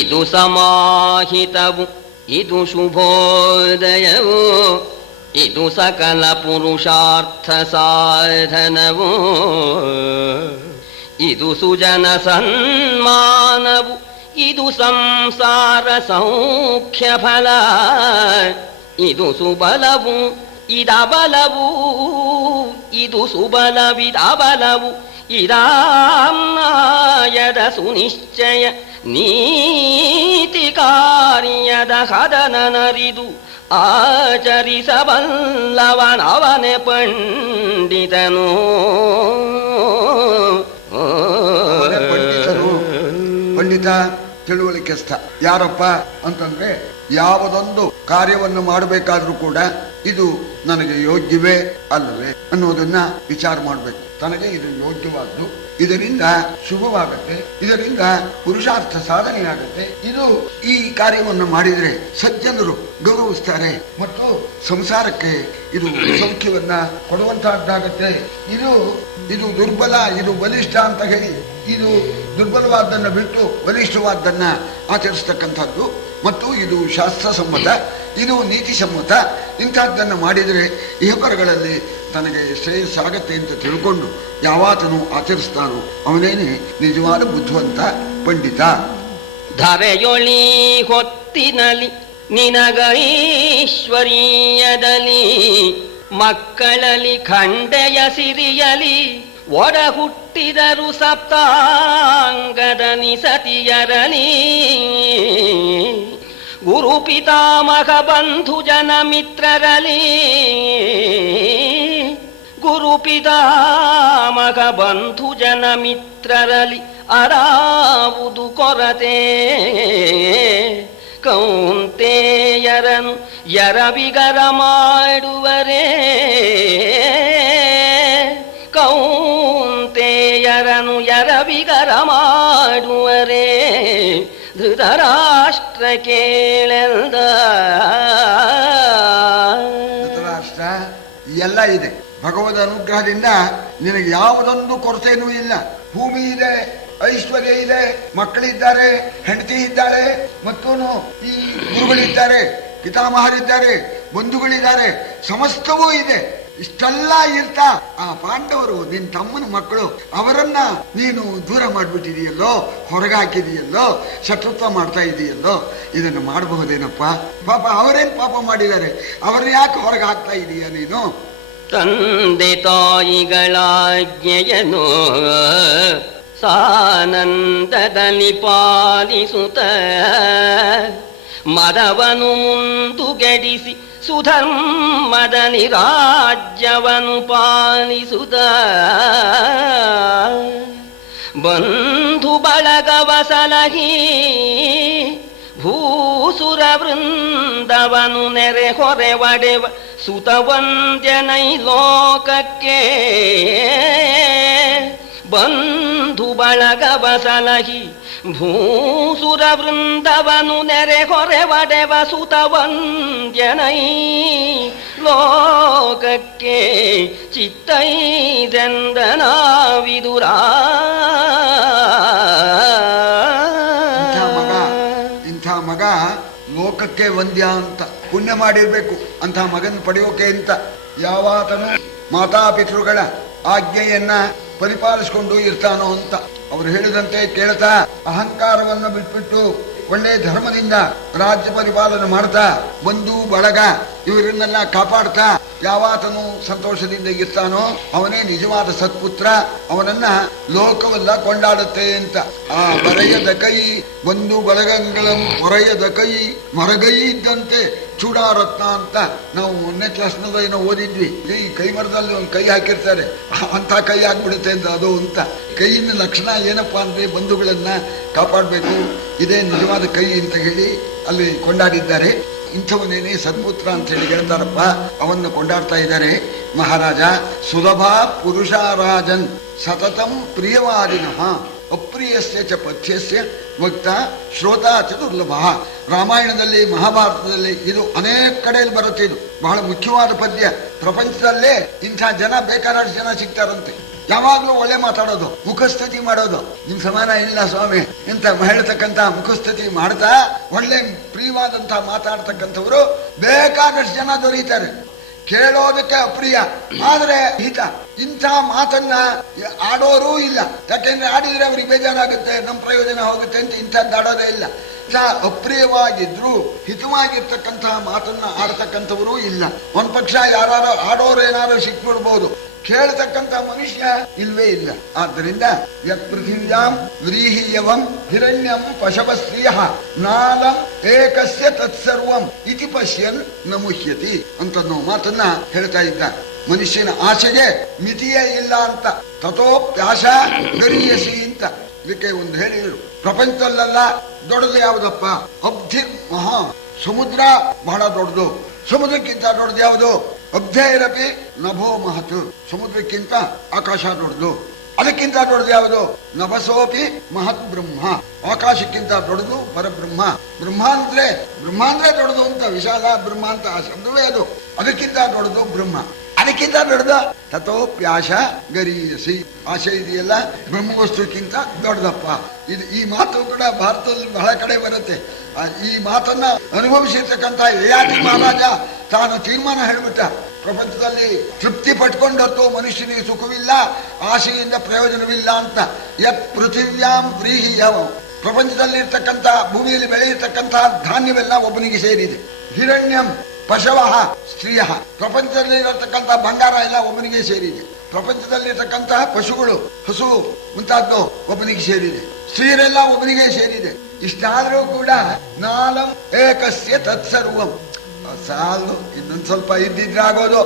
ಇದು ಸಮಾಹಿತವು, ಇದು ಶುಭೋದಯವು, ಇದು ಸಕಲ ಪುರುಷಾರ್ಥ ಸಾಧನವು, ಇದು ಸುಜನ ಸನ್ಮಾನವು, ಇದು ಸಂಸಾರ ಸೌಖ್ಯ ಫಲ, ಇದು ಸುಬಲವು ಇದಬಲವು, ಇದು ಸುಬಲವಿದಬಲವು, ಇದಾಮ್ನಾಯದ ಸುನಿಶ್ಚಯ ನೀತಿ ಕಾರ್ಯದ ಹದನನರಿದು ಆಚರಿಸಬಲ್ಲವನವನೇ ಪಂಡಿತನು. ಪಂಡಿತ ತಿಳುವಳಿಕೆಸ್ಥ ಯಾರಪ್ಪ ಅಂತಂದ್ರೆ, ಯಾವುದೊಂದು ಕಾರ್ಯವನ್ನು ಮಾಡಬೇಕಾದ್ರೂ ಕೂಡ ಇದು ನನಗೆ ಯೋಗ್ಯವೇ ಅಲ್ಲವೇ ಅನ್ನೋದನ್ನ ವಿಚಾರ ಮಾಡಬೇಕು. ತನಗೆ ಇದು ಯೋಗ್ಯವಾದ್ದು, ಇದರಿಂದ ಶುಭವಾಗತ್ತೆ, ಇದರಿಂದ ಪುರುಷಾರ್ಥ ಸಾಧನೆಯಾಗತ್ತೆ, ಇದು ಈ ಕಾರ್ಯವನ್ನು ಮಾಡಿದರೆ ಸಜ್ಜನರು ಗೌರವಿಸ್ತಾರೆ ಮತ್ತು ಸಂಸಾರಕ್ಕೆ ಇದು ಸೌಖ್ಯವನ್ನ ಕೊಡುವಂತಹದ್ದಾಗತ್ತೆ. ಇದು ದುರ್ಬಲ, ಇದು ಬಲಿಷ್ಠ ಅಂತ ಹೇಳಿ ಇದು ದುರ್ಬಲವಾದ್ದನ್ನ ಬಿಟ್ಟು ಬಲಿಷ್ಠವಾದ್ದನ್ನ ಆಚರಿಸ್ತಕ್ಕಂಥದ್ದು ಮತ್ತು ಇದು ಶಾಸ್ತ್ರಸಮ್ಮತ, ಇದು ನೀತಿ ಸಮ್ಮತ. ಇಂಥದ್ದನ್ನು ಮಾಡಿದರೆ ಇಹಪರಗಳಲ್ಲಿ ತನಗೆ ಶ್ರೇಯಸ್ಸಾಗತ್ತೆ ಅಂತ ತಿಳ್ಕೊಂಡು ಯಾವಾತನು ಆಚರಿಸ್ತಾನೋ ಅವನೇನೆ ನಿಜವಾದ ಬುದ್ಧಿವಂತ ಪಂಡಿತ. ಧರೆಯೊಳಿ ಹೊತ್ತಿನಲಿ ನಿನಗೈಶ್ವರ್ಯದಲ್ಲಿ, ಮಕ್ಕಳಲ್ಲಿ ಖಂಡೆಯ ಸಿರಿಯಲಿ, ಒಡ ಹುಟ್ಟಿದರು ಸಪ್ತಾಂಗದ ನಿಸತಿಯರಲಿ, ಗುರು ಪಿತಾಮಹ ಬಂಧು ಜನ ಮಿತ್ರರಲಿ, ಗುರು ಪಿತಾಮಹ ಬಂಧು ಜನ ಮಿತ್ರರಲಿ ಅರಾವುದು ಕೊರತೆ. ಕೌಂತೆಯರನು ಎರವಿಗರ ಮಾಡುವರೇ, ಕೌಂತೆಯರನು ಎರವಿಗರ ಮಾಡುವರೇ, ಧೃತರಾಷ್ಟ್ರ ಕೇಳೆಂದ. ಧೃತರಾಷ್ಟ್ರ, ಎಲ್ಲ ಇದೆ ಭಗವದ್ ಅನುಗ್ರಹದಿಂದ ನಿನಗೆ ಯಾವುದೊಂದು ಕೊರತೆನೂ ಇಲ್ಲ. ಭೂಮಿ ಇದೆ, ಐಶ್ವರ್ಯ ಇದೆ, ಮಕ್ಕಳಿದ್ದಾರೆ, ಹೆಂಡತಿ ಇದ್ದಾಳೆ, ಮತ್ತು ಈ ಗುರುಗಳಿದ್ದಾರೆ, ಪಿತಾಮಹರಿದ್ದಾರೆ, ಬಂಧುಗಳಿದ್ದಾರೆ, ಸಮಸ್ತವೂ ಇದೆ. ಇಷ್ಟೆಲ್ಲ ಇರ್ತಾ ಆ ಪಾಂಡವರು ನಿನ್ನ ತಮ್ಮನ ಮಕ್ಕಳು, ಅವರನ್ನ ನೀನು ದೂರ ಮಾಡಿಬಿಟ್ಟಿದೆಯಲ್ಲೋ, ಹೊರಗಾಕಿದೆಯಲ್ಲೋ, ಶತ್ರುತ್ವ ಮಾಡ್ತಾ ಇದೆಯಲ್ಲೋ, ಇದನ್ನು ಮಾಡಬಹುದೇನಪ್ಪ? ಪಾಪ ಅವರೇನು ಪಾಪ ಮಾಡಿದ್ದಾರೆ, ಅವ್ರನ್ನ ಯಾಕೆ ಹೊರಗೆ ಹಾಕ್ತಾ ಇದೀಯ ನೀನು? ತಂದೆ ತಾಯಿಗಳಾಜ್ಞೆಯನು ಸಾನಂದದಲ್ಲಿ ಪಾಲಿಸುತ್ತ, ಮದವನು ಮುಂದುಗೆಡಿಸಿ ಸುಧರ್ಮದಲ್ಲಿ ರಾಜ್ಯವನ್ನು ಪಾಲಿಸುತ್ತ, ಬಂಧು ಬಳಗವ ಸಲಹಿ ಭೂಸುರ ವೃಂದವನು ನೆರೆ ಹೊರೆ ಒಡೆವ ಸುತವಂದ್ಯನೈ ಲೋಕಕ್ಕೆ, ಬಂಧು ಬಳಗವ ಸಲಹಿ ಭೂಸುರ ವೃಂದವನು ನೆರೆ ಹೊರೆ ಒಡೆವ ಸುತವಂದ್ಯನೈ ಲೋಕಕ್ಕೆ, ಚಿತ್ತೈದೆಂದನ ವಿದುರ. ಇಂಥ ಮಗ ಲೋಕಕ್ಕೆ ವಂದ್ಯ ಅಂತ ಪುಣ್ಯ ಮಾಡಿರ್ಬೇಕು ಅಂತ ಮಗನ ಪಡೆಯೋಕೆ ಅಂತ. ಯಾವಾತನು ಮಾತಾಪಿತೃಗಳ ಆಜ್ಞೆಯನ್ನ ಪರಿಪಾಲಿಸಿಕೊಂಡು ಇರ್ತಾನೋ ಅಂತ ಅವರು ಹೇಳಿದಂತೆ ಕೇಳ್ತಾ, ಅಹಂಕಾರವನ್ನು ಬಿಟ್ಬಿಟ್ಟು ಒಳ್ಳೆ ಧರ್ಮದಿಂದ ರಾಜ್ಯ ಪರಿಪಾಲನೆ ಮಾಡ್ತಾ, ಬಂಧು ಬಳಗ ಇವರನ್ನೆಲ್ಲ ಕಾಪಾಡ್ತಾ ಯಾವಾತನು ಸಂತೋಷದಿಂದ ಇರ್ತಾನೋ ಅವನೇ ನಿಜವಾದ ಸತ್ಪುತ್ರ. ಅವನನ್ನ ಲೋಕವೆಲ್ಲ ಕೊಂಡಾಡುತ್ತೆ ಅಂತ. ಆ ಬರೆಯದ ಕೈ, ಬಂಧು ಬಳಗಗಳನ್ನು ಹೊರೆಯದ ಕೈ, ಮರಗೈ ಇದ್ದಂತೆ ಚೂಡಾರತ್ನ ಅಂತ ನಾವು 1ನೇ ಕ್ಲಾಸ್ನಲ್ಲೂ ಏನೋ ಓದಿದ್ವಿ. ಈ ಕೈ ಮರದಲ್ಲಿ ಒಂದು ಕೈ ಹಾಕಿರ್ತಾರೆ, ಅಂತ ಕೈ ಆಗ್ಬಿಡುತ್ತೆ ಅಂತ ಅದು ಅಂತ. ಕೈಯಿನ ಲಕ್ಷಣ ಏನಪ್ಪಾ ಅಂದ್ರೆ ಬಂಧುಗಳನ್ನ ಕಾಪಾಡಬೇಕು, ಇದೇ ನಿಜವಾದ ಕೈ ಅಂತ ಹೇಳಿ ಅಲ್ಲಿ ಕೊಂಡಾಡಿದ್ದಾರೆ. ಇಂಥವನೇನೆ ಸದ್ಪುತ್ರ ಅಂತ ಹೇಳಿ ಹೇಳ್ತಾರಪ್ಪ, ಅವನ್ನ ಕೊಂಡಾಡ್ತಾ ಇದ್ದಾರೆ ಮಹಾರಾಜ. ಸುಲಭಾ ಪುರುಷಾರಾಜನ್ ಸತತಂ ಪ್ರಿಯವಾದಿನಃ, ಅಪ್ರಿಯಸ್ಯ ಚ ಪಥ್ಯಸ್ಯ ವಕ್ತ ಶ್ರೋತಾ ಚ ದುರ್ಲಭ. ರಾಮಾಯಣದಲ್ಲಿ, ಮಹಾಭಾರತದಲ್ಲಿ ಇದು ಅನೇಕ ಕಡೆಯಲ್ಲಿ ಬರುತ್ತೆ. ಇದು ಬಹಳ ಮುಖ್ಯವಾದ ಪದ್ಯ. ಪ್ರಪಂಚದಲ್ಲೇ ಇಂಥ ಜನ ಬೇಕಾದಷ್ಟು ಜನ ಸಿಗ್ತಾರಂತೆ. ಯಾವಾಗ್ಲೂ ಒಳ್ಳೆ ಮಾತಾಡೋದು, ಮುಖಸ್ತುತಿ ಮಾಡೋದು. ನಿಮ್ ಸಮಾನ ಇಲ್ಲ ಸ್ವಾಮಿ ಇಂತ ಹೇಳ್ತಕ್ಕಂತ ಮುಖಸ್ತುತಿ ಮಾಡ್ತಾ ಒಳ್ಳೆ ಪ್ರಿಯವಾದಂತ ಮಾತಾಡ್ತಕ್ಕಂಥವ್ರು ಬೇಕಾದಷ್ಟು ಜನ ದೊರೀತಾರೆ. ಕೇಳೋದಕ್ಕೆ ಅಪ್ರಿಯ ಆದ್ರೆ ಹಿತ. ಇಂಥ ಮಾತನ್ನ ಆಡೋರೂ ಇಲ್ಲ. ಯಾಕೆಂದ್ರೆ ಆಡಿದ್ರೆ ಅವ್ರಿಗೆ ಬೇಜಾರಾಗುತ್ತೆ, ನಮ್ಮ ಪ್ರಯೋಜನ ಹೋಗುತ್ತೆ ಅಂತ ಇಂಥದ್ದು ಆಡೋದೇ ಇಲ್ಲ. ಅಪ್ರಿಯವಾಗಿದ್ರು ಹಿತವಾಗಿರ್ತಕ್ಕಂತಹ ಮಾತನ್ನ ಆಡ್ತಕ್ಕಂಥವರು ಇಲ್ಲ. ಒಂದ್ ಪಕ್ಷ ಯಾರು ಆಡೋರು ಏನಾದ್ರು ಸಿಕ್ಬಿಡ್ಬೋದು, ಕೇಳತಕ್ಕಂತ ಮನುಷ್ಯ ಇಲ್ವೇ ಇಲ್ಲ. ಆದ್ದರಿಂದ ಯತ್ಪೃಥಿವ್ಯಾಂ ವ್ರೀಹಿಯವಂ ಹಿರಣ್ಯಂ ಪಶವಸ್ತ್ರೀಯ ನಾಲಂ ಏಕಸ್ಯ ತತ್ಸರ್ವಂ ಇತಿ ಪಶ್ಯನ್ ನಮುಹ್ಯತಿ ಅಂತ ಮಾತನ್ನ ಹೇಳ್ತಾ ಇದ್ದ. ಮನುಷ್ಯನ ಆಸೆಗೆ ಮಿತಿಯೇ ಇಲ್ಲ ಅಂತ. ತಥೋಪ್ಯಾಶ ಗರೀಯಸಿ ಅಂತ ಇದಕ್ಕೆ ಒಂದು ಹೇಳಿದ್ರು. ಪ್ರಪಂಚದಲ್ಲೆಲ್ಲ ದೊಡ್ಡದು ಯಾವುದಪ್ಪ? ಅಬ್ಧಿರ್ ಮಹಾ, ಸಮುದ್ರ ಬಹಳ ದೊಡ್ಡದು. ಸಮುದ್ರಕ್ಕಿಂತ ದೊಡ್ಡದು ಯಾವುದು? ಅಬ್ಧೈರಪಿ ನಭೋ ಮಹತ್, ಸಮುದ್ರಕ್ಕಿಂತ ಆಕಾಶ ದೊಡ್ಡದು. ಅದಕ್ಕಿಂತ ದೊಡ್ಡದು ಯಾವುದು? ನಭಸೋಪಿ ಮಹತ್ ಬ್ರಹ್ಮ, ಆಕಾಶಕ್ಕಿಂತ ದೊಡ್ಡದು ಪರಬ್ರಹ್ಮ. ಬ್ರಹ್ಮ ಅಂದ್ರೆ ದೊಡ್ಡದು ಅಂತ, ವಿಶಾಲ ಬ್ರಹ್ಮ ಅಂತ ಆ ಶಬ್ದವೇ ಅದು. ಅದಕ್ಕಿಂತ ದೊಡ್ಡದು ಬ್ರಹ್ಮ. ಅದಕ್ಕಿಂತ ದೊಡ್ಡದ ತಥೋಪ್ಯಾಶ ಗರೀಯಸಿ, ಆಶೆ ಇದೆಯಲ್ಲ ಬ್ರಹ್ಮವಸ್ತುಕ್ಕಿಂತ ದೊಡ್ಡದಪ್ಪ. ಈ ಮಾತು ಕೂಡ ಭಾರತದಲ್ಲಿ ಬಹಳ ಕಡೆ ಬರುತ್ತೆ. ಈ ಮಾತನ್ನ ಅನುಭವಿಸಿರ್ತಕ್ಕಂಥ ಯಯಾತಿ ಮಹಾರಾಜ ತಾನು ತೀರ್ಮಾನ ಹೇಳ್ಬಿಟ್ಟ, ಪ್ರಪಂಚದಲ್ಲಿ ತೃಪ್ತಿ ಪಟ್ಕೊಂಡದ್ದು ಮನುಷ್ಯನಿಗೆ ಸುಖವಿಲ್ಲ, ಆಶೆಯಿಂದ ಪ್ರಯೋಜನವಿಲ್ಲ ಅಂತ. ಯತ್ ಪೃಥಿವ್ಯಾಂ ವ್ರೀಹಿಯವ, ಪ್ರಪಂಚದಲ್ಲಿರ್ತಕ್ಕಂಥ ಭೂಮಿಯಲ್ಲಿ ಬೆಳೆಯತಕ್ಕಂಥ ಧಾನ್ಯವೆಲ್ಲ ಒಬ್ಬನಿಗೆ ಸೇರಿದೆ. ಹಿರಣ್ಯಂ ಪಶವ ಸ್ತ್ರೀಯ, ಪ್ರಪಂಚದಲ್ಲಿ ಇರತಕ್ಕಂಥ ಬಂಗಾರ ಎಲ್ಲ ಒಬ್ಬನಿಗೆ ಸೇರಿದೆ. ಪ್ರಪಂಚದಲ್ಲಿರ್ತಕ್ಕಂತಹ ಪಶುಗಳು, ಹಸು ಮುಂತಾದ್ದು ಒಬ್ಬನಿಗೆ ಸೇರಿದೆ. ಸ್ತ್ರೀಯರೆಲ್ಲ ಒಬ್ಬನಿಗೆ ಸೇರಿದೆ. ಇಷ್ಟಾದರೂ ಕೂಡ ನಾಲಂ ಏಕಸ್ಯ ತತ್ಸರ್ವಂ, ಸಾಲು ಇನ್ನೊಂದು ಸ್ವಲ್ಪ ಇದ್ದಿದ್ರೆ ಆಗೋದು.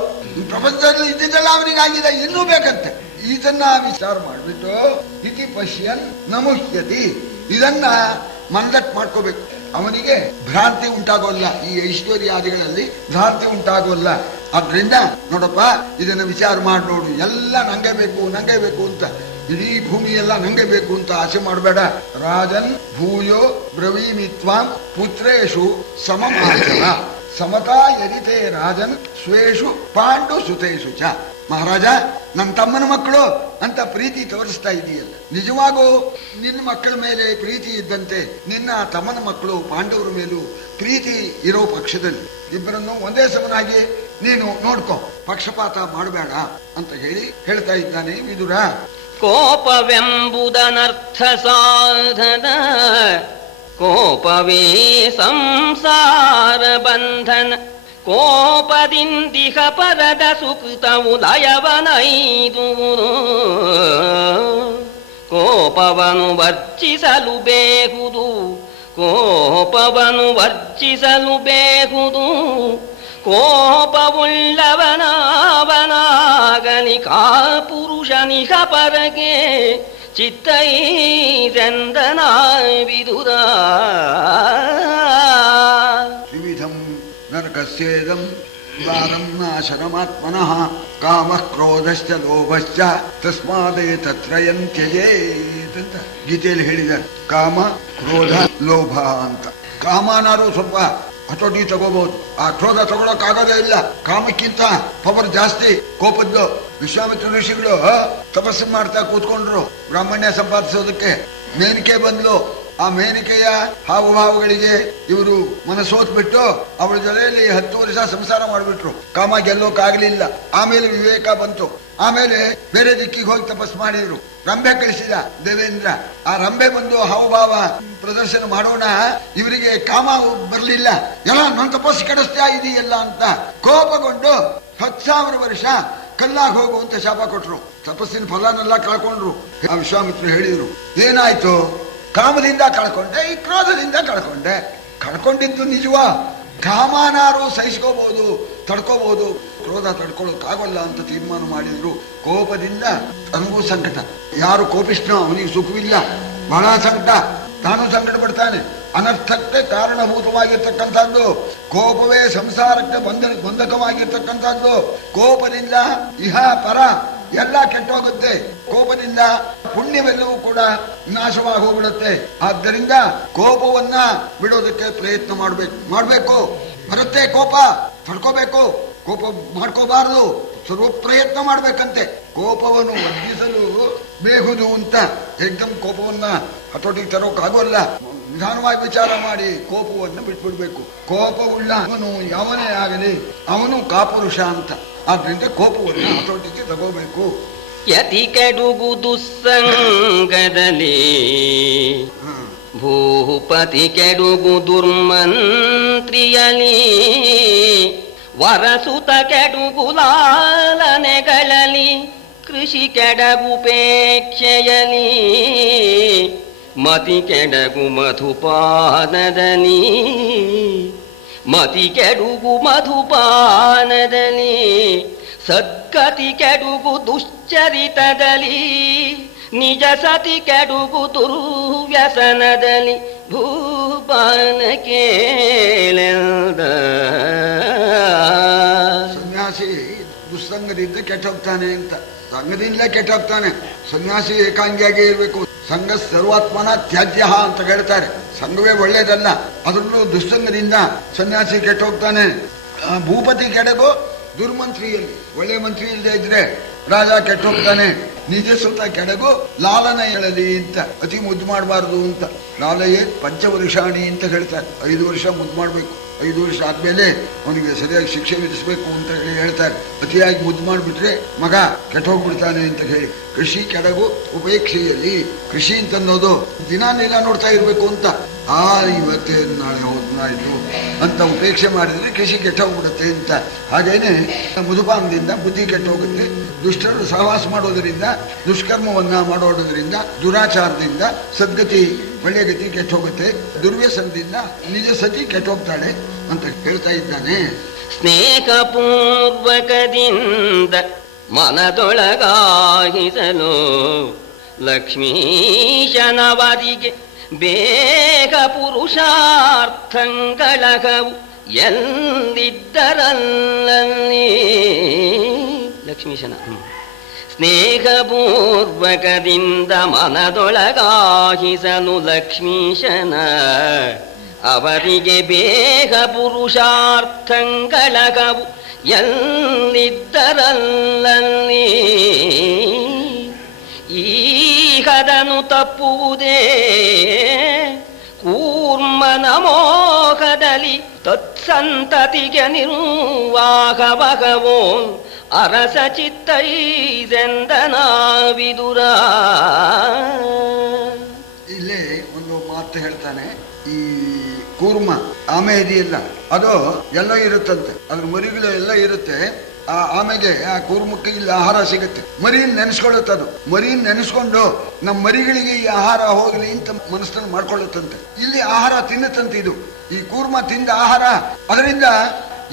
ಪ್ರಪಂಚದಲ್ಲಿ ಇದ್ದಿದ್ದೆಲ್ಲ ಅವನಿಗಾಗಿದೆ, ಇನ್ನೂ ಬೇಕಂತೆ. ಇದನ್ನ ವಿಚಾರ ಮಾಡ್ಬಿಟ್ಟು ಇತಿ ಪಶ್ಯನ್ ನಮುಹ್ಯತಿ, ಇದನ್ನ ಮನದಟ್ಟು ಮಾಡ್ಕೋಬೇಕು. ಅವನಿಗೆ ಭ್ರಾಂತಿ ಉಂಟಾಗೋಲ್ಲ, ಈ ಐಶ್ವರ್ಯಾದಿಗಳಲ್ಲಿ ಭ್ರಾಂತಿ ಉಂಟಾಗೋಲ್ಲ. ಆದ್ರಿಂದ ನೋಡಪ್ಪ, ಇದನ್ನ ವಿಚಾರ ಮಾಡಿ ನೋಡು. ಎಲ್ಲ ನಂಗೆ ಬೇಕು ಅಂತ, ಇಡೀ ಭೂಮಿ ಎಲ್ಲ ನಂಗೆ ಬೇಕು ಅಂತ ಆಸೆ ಮಾಡಬೇಡ. ರಾಜನ್ ಭೂಯೋ ಬ್ರವೀಮಿತ್ವಾಂ ಪುತ್ರೇಶು ಸಮಮಾಚರ ಸಮತಾ ಯರಿತೆ ರಾಜನ್ ಸ್ವೇಷು ಪಾಂಡು ಸುತೇಶು ಚ. ಮಹಾರಾಜ, ನನ್ನ ತಮ್ಮನ ಮಕ್ಕಳು ಅಂತ ಪ್ರೀತಿ ತೋರಿಸ್ತಾ ಇದೆಯಲ್ಲ, ನಿಜವಾಗೂ ನಿನ್ನ ಮಕ್ಕಳ ಮೇಲೆ ಪ್ರೀತಿ ಇದ್ದಂತೆ ನಿನ್ನ ತಮ್ಮನ ಮಕ್ಕಳು ಪಾಂಡವರ ಮೇಲೂ ಪ್ರೀತಿ ಇರೋ ಪಕ್ಷದಲ್ಲಿ ಇಬ್ಬರನ್ನು ಒಂದೇ ಸಮನಾಗಿ ನೀನು ನೋಡ್ಕೋ, ಪಕ್ಷಪಾತ ಮಾಡಬೇಡ ಅಂತ ಹೇಳ್ತಾ ಇದ್ದಾನೆ ವಿದುರ. ಕೋಪವೆಂಬುದನರ್ಥ ಸಾಧನ, ಕೋಪವೇ ಸಂಸಾರ ಬಂಧನ, ಕೋಪದಿಂದಿಹ ಪರದ ಸುಕೃತವು ಲಯವನೈದು, ಕೋಪವನು ವರ್ಜಿಸಲು ಬೇಹುದು, ಕೋಪವನು ವರ್ಜಿಸಲು ಬೇಹುದು, ಕೋಪವುಳ್ಳವನಾಗಲಿ ಕಾಪುರುಷನಿಹ ಪರಗೆ ಚಿತ್ತೈರೆಂದನ ವಿದುರ. ತ್ರಿವಿಧಂ ನರಕಸ್ಯೇದಂ ದ್ವಾರಂ ನಾಶನಮಾತ್ಮನಃ ಕಾಮಃ ಕ್ರೋಧಶ್ಚ ಲೋಭಶ್ಚ ತಸ್ಮಾದೇತತ್ರಯಂ ತ್ಯಜೇತ್ ಅಂತ ಗೀತೆಯಲ್ಲಿ ಹೇಳಿದ್ದಾರೆ. ಕಾಮ, ಕ್ರೋಧ, ಲೋಭ ಅಂತ. ಕಾಮನಾರು ಸ್ವಲ್ಪ ಹತೋಟಿ ತಗೋಬಹುದು, ಆ ಕ್ರೋಧ ತಗೊಳಕ್ಕಾಗೋದೇ ಇಲ್ಲ. ಕಾಮಕ್ಕಿಂತ ಪವರ್ ಜಾಸ್ತಿ ಕೋಪದ್ದು. ವಿಶ್ವಾಮಿತ್ರ ಋಷಿಗಳು ತಪಸ್ಸು ಮಾಡ್ತಾ ಕೂತ್ಕೊಂಡ್ರು ಬ್ರಾಹ್ಮಣ್ಯ ಸಂಪಾದಿಸೋದಕ್ಕೆ. ಮೇನಿಕೆ ಬಂದ್ಲು. ಆ ಮೇನಿಕೆಯ ಹಾವುಗಳಿಗೆ ಇವರು ಮನಸ್ಸೋತ್ಬಿಟ್ಟು ಅವಳ ಜೊತೆಯಲ್ಲಿ 10 ವರ್ಷ ಸಂಸಾರ ಮಾಡಿಬಿಟ್ರು. ಕಾಮ ಗೆಲ್ಲೋಕಾಗ್ಲಿಲ್ಲ. ಆಮೇಲೆ ವಿವೇಕ ಬಂತು. ಆಮೇಲೆ ಬೇರೆ ದಿಕ್ಕಿಗೆ ಹೋಗಿ ತಪಸ್ ಮಾಡಿದ್ರು. ರಂಭೆ ಕಳಿಸಿದ ದೇವೇಂದ್ರ. ಆ ರಂಭೆ ಬಂದು ಹಾವುಭಾವ ಪ್ರದರ್ಶನ ಮಾಡೋಣ, ಇವರಿಗೆ ಕಾಮ ಬರ್ಲಿಲ್ಲ, ಎಲ್ಲ ನನ್ನ ತಪಸ್ಸು ಕೆಡಿಸ್ತಾ ಇದೆಯಲ್ಲ ಅಂತ ಕೋಪಗೊಂಡು 10,000 ವರ್ಷ ಕಲ್ಲಾಗಿ ಹೋಗು ಅಂತ ಶಾಪ ಕೊಟ್ರು. ತಪಸ್ಸಿನ ಫಲನೆಲ್ಲ ಕಳ್ಕೊಂಡ್ರು. ಆ ವಿಶ್ವಾಮಿತ್ರ ಹೇಳಿದ್ರು, ಏನಾಯ್ತು? ಕಾಮದಿಂದ ಕಳ್ಕೊಂಡೆ, ಈ ಕ್ರೋಧದಿಂದ ಕಳ್ಕೊಂಡೆ. ಕಳ್ಕೊಂಡಿದ್ದು ನಿಜವಾ? ಕಾಮನಾರು ಸಹಿಸ್ಕೋಬಹುದು, ತಡ್ಕೋಬಹುದು, ಕ್ರೋಧ ತಡ್ಕೊಳ್ಳೋಕ್ಕಾಗಲ್ಲ ಅಂತ ತೀರ್ಮಾನ ಮಾಡಿದ್ರು. ಕೋಪದಿಂದ ತನಗೂ ಸಂಕಟ. ಯಾರು ಕೋಪಿಷ್ಣೋ ಅವನಿಗೆ ಸುಖವಿಲ್ಲ, ಬಹಳ ಸಂಕಟ, ತಾನು ಸಂಕಟ ಪಡ್ತಾನೆ. ಅನರ್ಥಕ್ಕೆ ಕಾರಣಭೂತವಾಗಿರ್ತಕ್ಕಂಥದ್ದು ಕೋಪವೇ. ಸಂಸಾರಕ್ಕೆ ಬಂಧಕವಾಗಿರ್ತಕ್ಕಂಥದ್ದು ಕೋಪದಿಂದ ಇಹ ಪರ ಎಲ್ಲ ಕೆಟ್ಟೋಗುತ್ತೆ. ಕೋಪದಿಂದ ಪುಣ್ಯವೆಲ್ಲವೂ ಕೂಡ ನಾಶವಾಗಿ ಹೋಗ್ಬಿಡುತ್ತೆ. ಆದ್ದರಿಂದ ಕೋಪವನ್ನ ಬಿಡೋದಕ್ಕೆ ಪ್ರಯತ್ನ ಮಾಡ್ಬೇಕು. ಬರುತ್ತೆ ಕೋಪ, ತಡ್ಕೋಬೇಕು, ಕೋಪ ಮಾಡ್ಕೋಬಾರದು. ಸರ್ವ ಪ್ರಯತ್ನ ಮಾಡ್ಬೇಕಂತೆ. ಕೋಪವನ್ನು ವರ್ಜಿಸಲು ಬೇಹುದು ಅಂತ ಏಕದಮ್ ಕೋಪವನ್ನ ಹತೋಟಿಗೆ ತರೋಕ್ಕಾಗೋಲ್ಲ. ನಿಧಾನವಾಗಿ ವಿಚಾರ ಮಾಡಿ ಕೋಪವನ್ನು ಬಿಟ್ಬಿಡ್ಬೇಕು. ಕೋಪವುಳ್ಳ ಅವನು ಯಾವನೇ ಆಗಲಿ ಅವನು ಕಾಪುರುಷ ಅಂತ. ಆದ್ರಿಂದ ಕೋಪವನ್ನು ಹತೋಟಿಗೆ ತಗೋಬೇಕು. ಯತಿ ಕೆಡುಗು ದುಸ್ಸಂಗದಲ್ಲಿ, ಭೂಪತಿ ಕೆಡುಗು ದುರ್ಮಂತ್ರಿಯಲಿ, ವರಸುತ ಕೆಡುಗು ಲಾಲನೆಗಳಲ್ಲಿ, ಕೃಷಿ ಕೆಡಗುಪೇಕ್ಷೆಯಲಿ, ಮತಿ ಕೆಡಗು ಮಧುಪಾನದಲ್ಲಿ, ಮತಿ ಕೆಡುಗು ಮಧುಪಾನದಲ್ಲಿ, ಸದ್ಗತಿ ಕೆಡುಗು ದುಶ್ಚರಿತದಲ್ಲಿ, ನಿಜ ಸತಿ ಕೆಡುಗು ದುರ್ವ್ಯಸನದಲ್ಲಿ, ಭೂಪಾನ ಕೇಳೆಲ್ದ. ಸನ್ಯಾಸಿ ದುಸ್ಸಂಗದಿಂದ ಕೆಟ್ಟೋಗ್ತಾನೆ ಅಂತ, ಸಂಘದಿಂದಲೇ ಕೆಟ್ಟೋಗ್ತಾನೆ. ಸನ್ಯಾಸಿ ಏಕಾಂಗಿಯಾಗೇ ಇರಬೇಕು. ಸಂಘ ಸರ್ವಾತ್ಮನ ತ್ಯಾಜ್ಯ ಅಂತ ಹೇಳ್ತಾರೆ. ಸಂಘವೇ ಒಳ್ಳೇದಲ್ಲ, ಅದನ್ನು ದುಸ್ಸಂಗದಿಂದ ಸನ್ಯಾಸಿ ಕೆಟ್ಟೋಗ್ತಾನೆ. ಭೂಪತಿ ಕೆಡಗೋ ದುರ್ಮಂತ್ರಿಯಲ್ಲಿ, ಒಳ್ಳೆ ಮಂತ್ರಿ ಇಲ್ಲದೆ ಇದ್ರೆ ರಾಜ ಕೆಟ್ಟೋಗ್ತಾನೆ. ನಿಜ ಸುತ ಕೆಡಗು ಲಾಲನ ಹೇಳಲಿ ಅಂತ, ಅತಿ ಮುದ್ದು ಮಾಡಬಾರ್ದು ಅಂತ. ಲಾಲಯೇ ಪಂಚವರ್ಷಾಣಿ ಅಂತ ಹೇಳ್ತಾರೆ. 5 ವರ್ಷ ಮುದ್ದು ಮಾಡಬೇಕು. 5 ವರ್ಷ ಆದ್ಮೇಲೆ ಅವನಿಗೆ ಸರಿಯಾಗಿ ಶಿಕ್ಷೆ ವಿಧಿಸಬೇಕು ಅಂತ ಹೇಳಿ ಹೇಳ್ತಾರೆ. ಅತಿಯಾಗಿ ಮುದ್ದು ಮಾಡಿಬಿಟ್ರೆ ಮಗ ಕೆಟ್ಟೋಗ್ಬಿಡ್ತಾನೆ ಅಂತ ಹೇಳಿ. ಕೃಷಿ ಕೆಡಗು ಉಪೇಕ್ಷೆಯಲ್ಲಿ, ಕೃಷಿ ಅಂತನ್ನೋದು ದಿನ ನೋಡ್ತಾ ಇರ್ಬೇಕು ಅಂತ. ಇವತ್ತೇ ನಾಳೆ ಹೋದ್ನಾಯ್ತು ಅಂತ ಉಪೇಕ್ಷೆ ಮಾಡಿದ್ರೆ ಕೃಷಿ ಕೆಟ್ಟೋಗ್ಬಿಡುತ್ತೆ ಅಂತ. ಹಾಗೇನೆ ಮಧುಪಾನದಿಂದ ಬುದ್ಧಿ ಕೆಟ್ಟೋಗುತ್ತೆ. ದುಷ್ಟರು ಸಹವಾಸ ಮಾಡೋದರಿಂದ, ದುಷ್ಕರ್ಮವನ್ನ ಮಾಡೋದ್ರಿಂದ, ದುರಾಚಾರದಿಂದ ಸದ್ಗತಿ ಒಳ್ಳೆ ಗತಿ ಕೆಟ್ಟೋಗುತ್ತೆ. ದುರ್ವ್ಯಸನದಿಂದ ನಿಜ ಸತಿ ಕೆಟ್ಟೋಗ್ತಾಳೆ ಅಂತ ಹೇಳ್ತಾ ಇದ್ದಾನೆ. ಸ್ನೇಹಪೂರ್ವಕದಿಂದ ಮನದೊಳಗಾಗಿಸಲು ಲಕ್ಷ್ಮೀಶನವರಿಗೆ ಬೇಗ ಪುರುಷಾರ್ಥಂಗಳಗವು ಎಂದಿದ್ದರಲ್ಲಲ್ಲಿ. ಲಕ್ಷ್ಮೀಶನ ಸ್ನೇಹಪೂರ್ವಕದಿಂದ ಮನದೊಳಗಾಹಿಸಲು ಲಕ್ಷ್ಮೀಶನ ಅವರಿಗೆ ಬೇಗ ಪುರುಷಾರ್ಥಂಗಳಗವು ಎಂದಿದ್ದರಲ್ಲಲ್ಲಿ. ಈಗದನು ತಪ್ಪುವುದೇ ಕೂರ್ಮನ ಮೋಹದಲ್ಲಿ, ತತ್ಸಂತತಿಗೆ ನಿರ್ವಾಹವಗವೋ ಅರಸ ಚಿತ್ತೈದೆಂದನ ವಿದುರ. ಇಲ್ಲೇ ಒಂದು ಮಾತು ಹೇಳ್ತಾನೆ. ಈ ಕೂರ್ಮ ಆಮೆ ಇದೆಯಲ್ಲ, ಅದು ಎಲ್ಲ ಇರುತ್ತಂತೆ. ಅದ್ರ ಮರಿಗಳು ಎಲ್ಲ ಇರುತ್ತೆ. ಆಮೇಲೆ ಆ ಕೂರ್ಮಕ್ಕೆ ಇಲ್ಲಿ ಆಹಾರ ಸಿಗುತ್ತೆ. ಮರಿನ್ ನೆನೆಸ್ಕೊಳ್ಳುತ್ತದು. ಮರಿನ್ ನೆನೆಸ್ಕೊಂಡು ನಮ್ಮ ಮರಿಗಳಿಗೆ ಈ ಆಹಾರ ಹೋಗಲಿ ಅಂತ ಮನಸ್ಸಲ್ಲಿ ಮಾಡ್ಕೊಳ್ಳುತ್ತಂತೆ. ಇಲ್ಲಿ ಆಹಾರ ತಿನ್ನುತ್ತಂತೆ. ಇದು ಈ ಕೂರ್ಮ ತಿಂದ ಆಹಾರ, ಅದರಿಂದ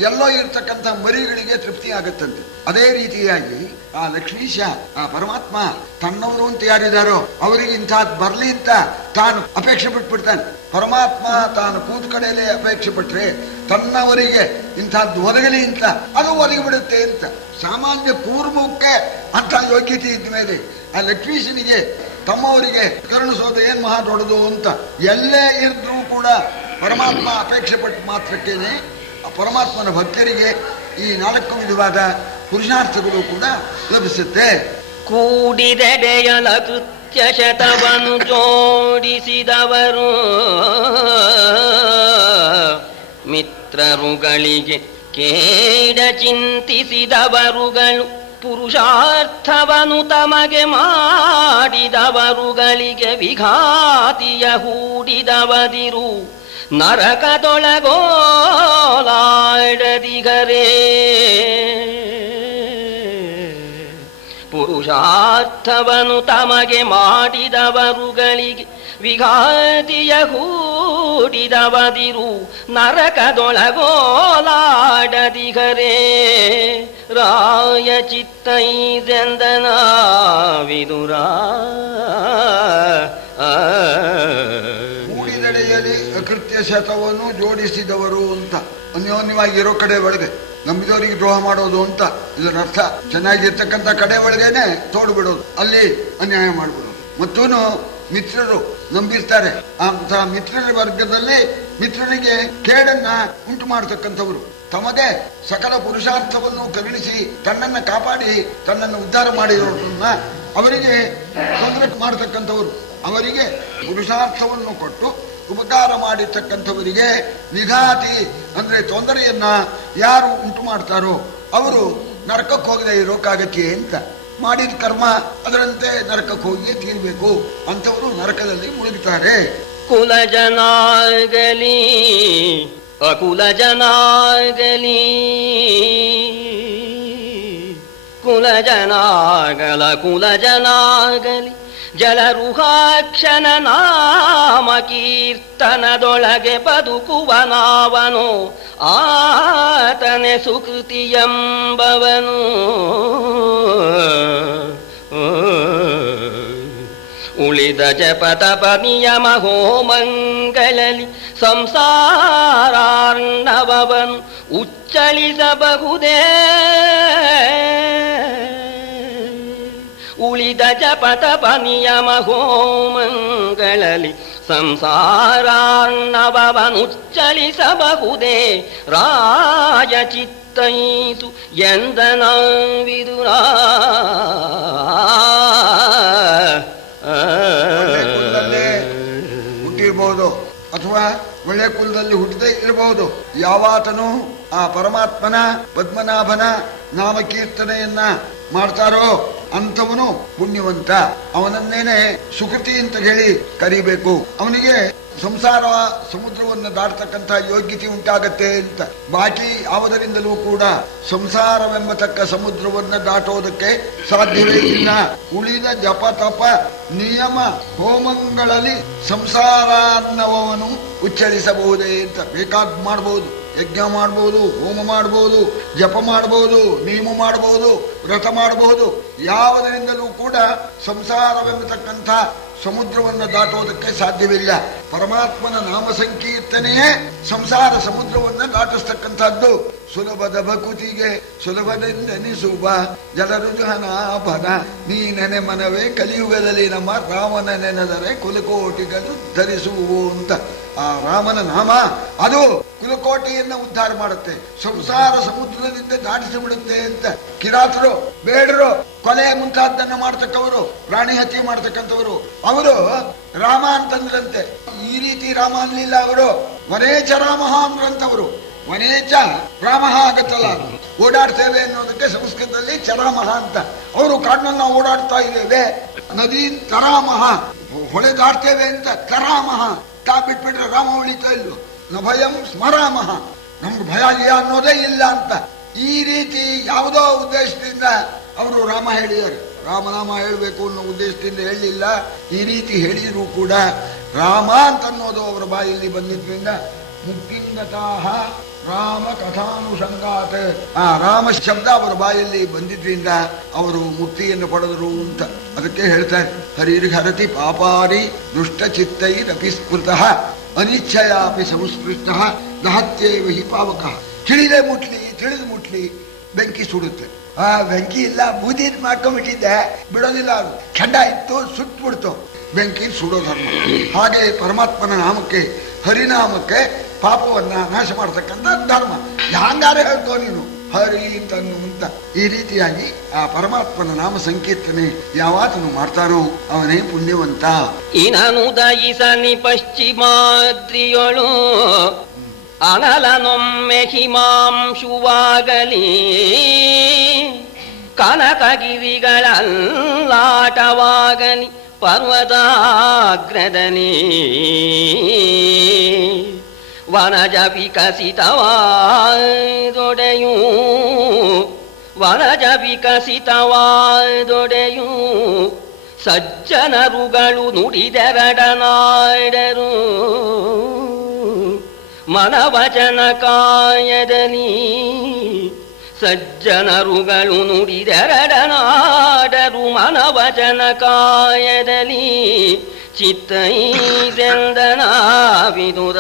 ಎಲ್ಲೋ ಇರ್ತಕ್ಕಂಥ ಮರಿಗಳಿಗೆ ತೃಪ್ತಿ ಆಗುತ್ತಂತೆ. ಅದೇ ರೀತಿಯಾಗಿ ಆ ಲಕ್ಷ್ಮೀಶ, ಆ ಪರಮಾತ್ಮ ತನ್ನವರು ಅಂತ ಯಾರಿದ್ದಾರೋ ಅವರಿಗೆ ಇಂಥದ್ದು ಬರ್ಲಿ ಅಂತ ತಾನು ಅಪೇಕ್ಷೆ ಬಿಟ್ಬಿಡ್ತಾನೆ. ಪರಮಾತ್ಮ ತಾನು ಕೂತ ಕಡೆಯಲ್ಲೇ ಅಪೇಕ್ಷೆ ಪಟ್ರೆ ತನ್ನವರಿಗೆ ಇಂಥದ್ದು ಒದಗಲಿ ಅಂತ ಅದು ಒದಗಿ ಬಿಡುತ್ತೆ ಅಂತ. ಸಾಮಾನ್ಯ ಕೂರ್ಮಕ್ಕೆ ಅಂತ ಯೋಗ್ಯತೆ ಇದ್ದ ಮೇಲೆ ಆ ಲಕ್ಷ್ಮೀಶನಿಗೆ ತಮ್ಮವರಿಗೆ ಕರುಣಿಸೋದು ಏನ್ ಮಹಾ ದೊಡ್ಡದು ಅಂತ. ಎಲ್ಲೇ ಇದ್ರೂ ಕೂಡ ಪರಮಾತ್ಮ ಅಪೇಕ್ಷೆ ಪಟ್ಟ ಮಾತ್ರಕ್ಕೇನೆ ಪರಮಾತ್ಮನ ಭಕ್ತರಿಗೆ ಈ 4 ವಿಧವಾದ ಪುರುಷಾರ್ಥಗಳು ಕೂಡ ಲಭಿಸುತ್ತೆ. ಕೂಡಿದೆಡೆಯಲ ಕೃತ್ಯ ಶತವನು ಜೋಡಿಸಿದವರು ಮಿತ್ರರುಗಳಿಗೆ ಕೇಡ ಚಿಂತಿಸಿದವರುಗಳು, ಪುರುಷಾರ್ಥವನು ತಮಗೆ ಮಾಡಿದವರುಗಳಿಗೆ ವಿಘಾತಿಯ ಹೂಡಿದವದಿರು ನರಕದೊಳಗೋಲಾಡದಿಗರೇ. ಪುರುಷಾರ್ಥವನು ತಮಗೆ ಮಾಡಿದವರುಗಳಿಗೆ ವಿಘಾತಿಯ ಹೂಡಿದವದಿರು ನರಕದೊಳಗೋಲಾಡದಿಗರೇ. ರಾಯ ಚಿತ್ತೈದೆಂದನ ವಿದುರ. ಮೂಡಿದೆಡೆಯಲ್ಲಿ ಅಕೃತ್ಯ ಶತವನ್ನು ಜೋಡಿಸಿದವರು ಅಂತ. ಅನ್ಯೋನ್ಯವಾಗಿರೋ ಕಡೆ ಒಳಗೆ ನಂಬಿದವರಿಗೆ ದ್ರೋಹ ಮಾಡೋದು ಅಂತ ಇದರ ಅರ್ಥ. ಚೆನ್ನಾಗಿರ್ತಕ್ಕಂಥ ಕಡೆ ಒಳಗೇನೆ ತೋಡು ಬಿಡೋದು, ಅಲ್ಲಿ ಅನ್ಯಾಯ ಮಾಡ್ಬಿಡೋದು. ಮತ್ತೂ ಮಿತ್ರರು ನಂಬಿರ್ತಾರೆ. ಅಂತಹ ಮಿತ್ರರ ವರ್ಗದಲ್ಲಿ ಮಿತ್ರರಿಗೆ ಕೇಡನ್ನ ಉಂಟು ಮಾಡತಕ್ಕಂಥವರು, ತಮಗೆ ಸಕಲ ಪುರುಷಾರ್ಥವನ್ನು ಕರುಣಿಸಿ ತನ್ನನ್ನ ಕಾಪಾಡಿ ತನ್ನನ್ನು ಉದ್ಧಾರ ಮಾಡಿರೋರನ್ನ ಅವರಿಗೆ ತೊಂದರೆ ಮಾಡತಕ್ಕಂಥವರು, ಅವರಿಗೆ ಪುರುಷಾರ್ಥವನ್ನು ಕೊಟ್ಟು ಉಪಕಾರ ಮಾಡಿರ್ತಕ್ಕಂಥವರಿಗೆ ವಿಘಾತಿ ಅಂದ್ರೆ ತೊಂದರೆಯನ್ನ ಯಾರು ಉಂಟು ಮಾಡ್ತಾರೋ ಅವರು ನರಕಕ್ಕೆ ಹೋಗದೆ ಇರೋಕ್ಕಾಗತ್ತೆ ಅಂತ. ಮಾಡಿದ ಕರ್ಮ ಅದರಂತೆ ನರಕಕ್ಕೆ ಹೋಗಿಯೇ ತೀರ್ಬೇಕು. ಅಂಥವರು ನರಕದಲ್ಲಿ ಮುಳುಗುತ್ತಾರೆ. ಕುಲ ಜನಾಗಲಿ ಅಕುಲ ಜನಾಗಲಿ, ಕುಲ ಜನಾಗಲ ಕುಲ ಜನಾಗಲಿ, ಜಲರುಹಾಕ್ಷನ ನಾಮ ಕೀರ್ತನದೊಳಗೆ ಬದುಕುವನಾವನು ಆತನೆ ಸುಕೃತಿ ಎಂಬವನು. ಉಳಿದ ಜಪ ತಪ ನಿಯಮ ಹೋಮಂಗಳಲಿ ಸಂಸಾರಾರ್ಣವನು ಉಚ್ಚಳಿಸಬಹುದೇ. ಉಳಿದ ಜಪ ತಪ ನಿಯಮ ಹೋಮಂಗಳಲಿ ಸಂಸಾರಾರ್ಣವನುಚ್ಚಳಿಸಬಹುದೇ. ರಾಯ ಚಿತ್ತೈತು ಎಂದನ ವಿದುರ. ಹುಟ್ಟಿರ್ಬಹುದು ಅಥವಾ ಒಳ್ಳೆ ಕುಲದಲ್ಲಿ ಹುಟ್ಟದೇ ಇರಬಹುದು. ಯಾವಾತನು ಆ ಪರಮಾತ್ಮನ ಪದ್ಮನಾಭನ ನಾಮಕೀರ್ತನೆಯನ್ನ ಮಾಡ್ತಾರೋ ಅಂಥವನು ಪುಣ್ಯವಂತ. ಅವನನ್ನೇನೆ ಸುಕೃತಿ ಅಂತ ಹೇಳಿ ಕರಿಬೇಕು. ಅವನಿಗೆ ಸಂಸಾರ ಸಮುದ್ರವನ್ನು ದಾಟತಕ್ಕಂಥ ಯೋಗ್ಯತೆ ಉಂಟಾಗತ್ತೆ ಅಂತ. ಬಾಕಿ ಯಾವುದರಿಂದಲೂ ಕೂಡ ಸಂಸಾರವೆಂಬತಕ್ಕ ಸಮುದ್ರವನ್ನು ದಾಟೋದಕ್ಕೆ ಸಾಧ್ಯವೇ ಇಲ್ಲ. ಉಳಿದ ಜಪ ತಪ ನಿಯಮ ಹೋಮಗಳಲ್ಲಿ ಸಂಸಾರ ಅನ್ನವನು ಉಚ್ಚರಿಸಬಹುದೇ ಅಂತ. ಬೇಕಾದ್ ಮಾಡಬಹುದು, ಯಜ್ಞ ಮಾಡಬಹುದು, ಹೋಮ ಮಾಡಬಹುದು, ಜಪ ಮಾಡಬಹುದು, ನಿಯಮ ಮಾಡಬಹುದು, ವ್ರತ ಮಾಡಬಹುದು. ಯಾವುದರಿಂದಲೂ ಕೂಡ ಸಂಸಾರವೆಂಬತಕ್ಕಂಥ ಸಮುದ್ರವನ್ನು ದಾಟುವುದಕ್ಕೆ ಸಾಧ್ಯವಿಲ್ಲ. ಪರಮಾತ್ಮನ ನಾಮ ಸಂಕೀರ್ತನೆಯೇ ಸಂಸಾರ ಸಮುದ್ರವನ್ನು ದಾಟಿಸ್ತಕ್ಕಂಥದ್ದು. ಸುಲಭದ ಭಕುತಿಗೆ ಸುಲಭನೆಂದೆನಿಸುವ ಜಲರುಜುಹನಾಭನ ನೀ ನೆನೆ ಮನವೇ ಕಲಿಯುಗದಲ್ಲಿ ನಮ್ಮ ರಾಮನ ನೆನೆದರೆ ಕುಲಕೋಟಿಗಳು ಧರಿಸುವು ಅಂತ. ಆ ರಾಮನ ನಾಮ ಅದು ಕುಲಕೋಟಿಯನ್ನ ಉದ್ಧಾರ ಮಾಡುತ್ತೆ, ಸಂಸಾರ ಸಮುದ್ರದಿಂದ ದಾಟಿಸಿ ಬಿಡುತ್ತೆ ಅಂತ. ಕಿರಾತರು, ಬೇಡರು, ಕೊಲೆ ಮುಂತಾದ್ದನ್ನು ಮಾಡ್ತಕ್ಕವರು, ಪ್ರಾಣಿ ಹತ್ಯೆ ಮಾಡ್ತಕ್ಕಂಥವರು ಅವರು ರಾಮ ಅಂತಂದ್ರಂತೆ. ಈ ರೀತಿ ರಾಮ ಅನ್ಲಿಲ್ಲ ಅವರು. ವನೇಚ ರಾಮ ಅಂದ್ರಂತವರು. ವನೇಚ ರಾಮ ಆಗತ್ತಲ್ಲ, ಓಡಾಡ್ತೇವೆ ಅನ್ನೋದಕ್ಕೆ ಸಂಸ್ಕೃತದಲ್ಲಿ ಚರಾಮಹ ಅಂತ. ಅವರು ಕಾಡಿನಲ್ಲಿ ನಾವು ಓಡಾಡ್ತಾ ಇದ್ದೇವೆ, ನದಿ ತರಾಮಹ, ಹೊಳೆ ದಾಡ್ತೇವೆ ಅಂತ ತರಾಮಹ. ತಾ ಬಿಟ್ಬಿಟ್ರೆ ರಾಮ ಉಳಿತಾ ಇಲ್ಲು. ನ ಭಯಂ ಸ್ಮರಾಮಹ, ನಮ್ಗೆ ಭಯ ಅನ್ನೋದೇ ಇಲ್ಲ ಅಂತ. ಈ ರೀತಿ ಯಾವುದೋ ಉದ್ದೇಶದಿಂದ ಅವರು ರಾಮ ಹೇಳಿದ್ದಾರೆ. ರಾಮನಾಮ ಹೇಳಬೇಕು ಅನ್ನೋ ಉದ್ದೇಶದಿಂದ ಹೇಳಲಿಲ್ಲ. ಈ ರೀತಿ ಹೇಳಿದ್ರು ಕೂಡ ರಾಮ ಅಂತ ಅನ್ನೋದು ಅವರ ಬಾಯಲ್ಲಿ ಬಂದಿದ್ರಿಂದ ಮುಕ್ತಿಂಗತಾಹ ರಾಮ ಕಥಾನುಷಂಗಾತ್, ಆ ರಾಮ ಶಬ್ದ ಅವರ ಬಾಯಲ್ಲಿ ಬಂದಿದ್ರಿಂದ ಅವರು ಮುಕ್ತಿಯನ್ನು ಪಡೆದರು ಅಂತ. ಅದಕ್ಕೆ ಹೇಳ್ತಾರೆ, ಹರಿರ್ಹರತಿ ಪಾಪಾರಿ ದುಷ್ಟ ಚಿತ್ತೈರಪಿ ಸ್ಮೃತಃ ಅನಿಚ್ಛಯಾಪಿ ಸಂಸ್ಪೃಷ್ಟ ದಹತ್ಯೇವ ಹಿ ಪಾವಕಃ. ತಿಳಿದೇ ಮುಟ್ಲಿ, ತಿಳಿದು ಮುಟ್ಲಿ ಬೆಂಕಿ ಸುಡುತ್ತೆ. ಆ ಬೆಂಕಿ ಇಲ್ಲ, ಬೂದಿ ಮಾಡ್ಕೊಂಡ್ಬಿಟ್ಟಿದ್ದೆ, ಬಿಡೋದಿಲ್ಲ. ಅದು ಕೆಂಡ ಇತ್ತು, ಸುಟ್ಬಿಡ್ತು, ಬೆಂಕಿ ಸುಡೋದಲ್ಲ. ಹಾಗೆ ಪರಮಾತ್ಮನ ನಾಮಕ್ಕೆ, ಹರಿನಾಮಕ್ಕೆ ಪಾಪವನ್ನ ನಾಶ ಮಾಡತಕ್ಕಂಥ ಧರ್ಮ. ಹಂಗಾರೆ ಹೇಳ್ಕೋ ನೀನು ಹರಿ ಅಂತನ್ನು ಅಂತ. ಈ ರೀತಿಯಾಗಿ ಆ ಪರಮಾತ್ಮನ ನಾಮ ಸಂಕೀರ್ತನೆ ಯಾವಾತನು ಮಾಡ್ತಾನೋ ಅವನೇ ಪುಣ್ಯವಂತ. ಇನನುದಯಿಸನಿ ಪಶ್ಚಿಮಾದ್ರಿಯೊಳು ಅನಲನೊಮ್ಮೆ ಹಿಮಾಂಶುವಾಗಲಿ, ಕನಕಗಿರಿಗಳಲ್ಲಾಟವಾಗಲಿ ಪರ್ವತಾಗ್ರದಲ್ಲಿ, ವನಜ ವಿಕಸಿತವಾದೊಡೆಯೂ ವನಜ ವಿಕಸಿತವಾದೊಡೆಯೂ ಸಜ್ಜನರುಗಳು ನುಡಿದೆರಡನಾಡರು ಮನವಚನ ಕಾಯದಲ್ಲಿ. ಸಜ್ಜನರುಗಳು ನುಡಿದೆರಡನಾಡರು ಮನವಚನ ಕಾಯದಲ್ಲಿ ಚಿತ್ತೈದೆಂದನ ವಿದುರ.